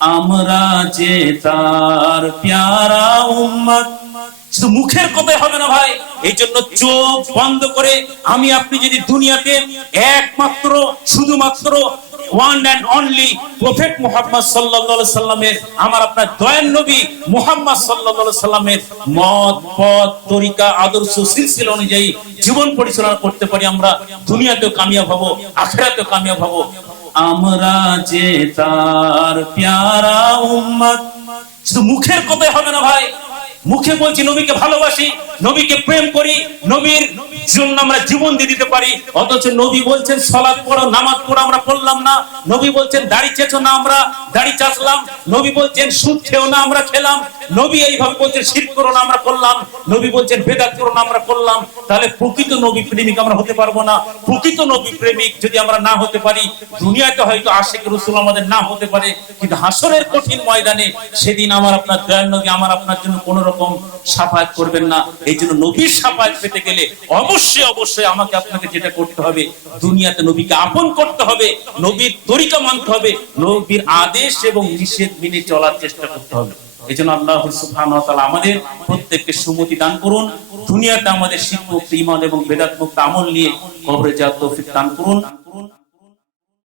আমরা যে তার প্যারা উম্মত। শুধু মুখের কথাই হবে না ভাই, এই জন্য চোখ বন্ধ করে আমি আপনি যদি দুনিয়াতে একমাত্র শুধুমাত্র one and only prophet Muhammad সাল্লাল্লাহু আলাইহি সাল্লামের, আমার আপনার দয়ার নবী মুহাম্মদ সাল্লাল্লাহু আলাইহি সাল্লামের মত পথ তরিকা আদর্শ সিলসিলা অনুযায়ী জীবন পরিচালনা করতে পারি, আমরা দুনিয়াতেও কামিয়াব হব, আখিরাতেও কামিয়াব হব। আমরা যে তার প্যারা উম্মত। শুধু মুখের কথাই হবে না ভাই, মুখে বলছি নবীকে ভালোবাসি, নবীকে প্রেম করি, নবীর জন্য আমরা জীবন দিয়ে দিতে পারি, অথচ নবী বলছেন সালাত পড়ো, নামাজ পড়ো, আমরা পড়লাম না। নবী বলছেন দাড়ি চেঁচো না, আমরা দাড়ি চাচলাম। নবী বলছেন সুদ খেও না, আমরা খেলাম। নবী এইভাবে বলছেন শিরক করো না, আমরা করলাম। নবী বলছেন বেদাত করো না, আমরা করলাম। তাহলে প্রকৃত নবী প্রেমিক আমরা হতে পারবো না। প্রকৃত নবী প্রেমিক যদি আমরা না হতে পারি, দুনিয়াতে হয়তো আশিক রাসূল আমাদের নাম হতে পারে, কিন্তু হাসরের কঠিন ময়দানে সেদিন আমার আপনার দয়াল নবী আমার আপনার জন্য কোন রকম শাফায়াত করবেন না। এই জন্য নবীর শাফায়াত পেতে গেলে অবশ্যই অবশ্যই আমাকে আপনাকে যেটা করতে হবে, দুনিয়াতে নবীকে আপন করতে হবে, নবীর তরিকা মানতে হবে, নবীর আদেশ এবং নিষেধ মেনে চলার চেষ্টা করতে হবে। এই জন্য আল্লাহ সুবহানাহু ওয়া তাআলা আমাদের প্রত্যেককে সুমতি দান করুন, দুনিয়াতে আমাদের শিরক মুক্ত ঈমান এবং বেদাত মুক্ত আমল নিয়ে কবরে যাওয়ার তৌফিক দান করুন।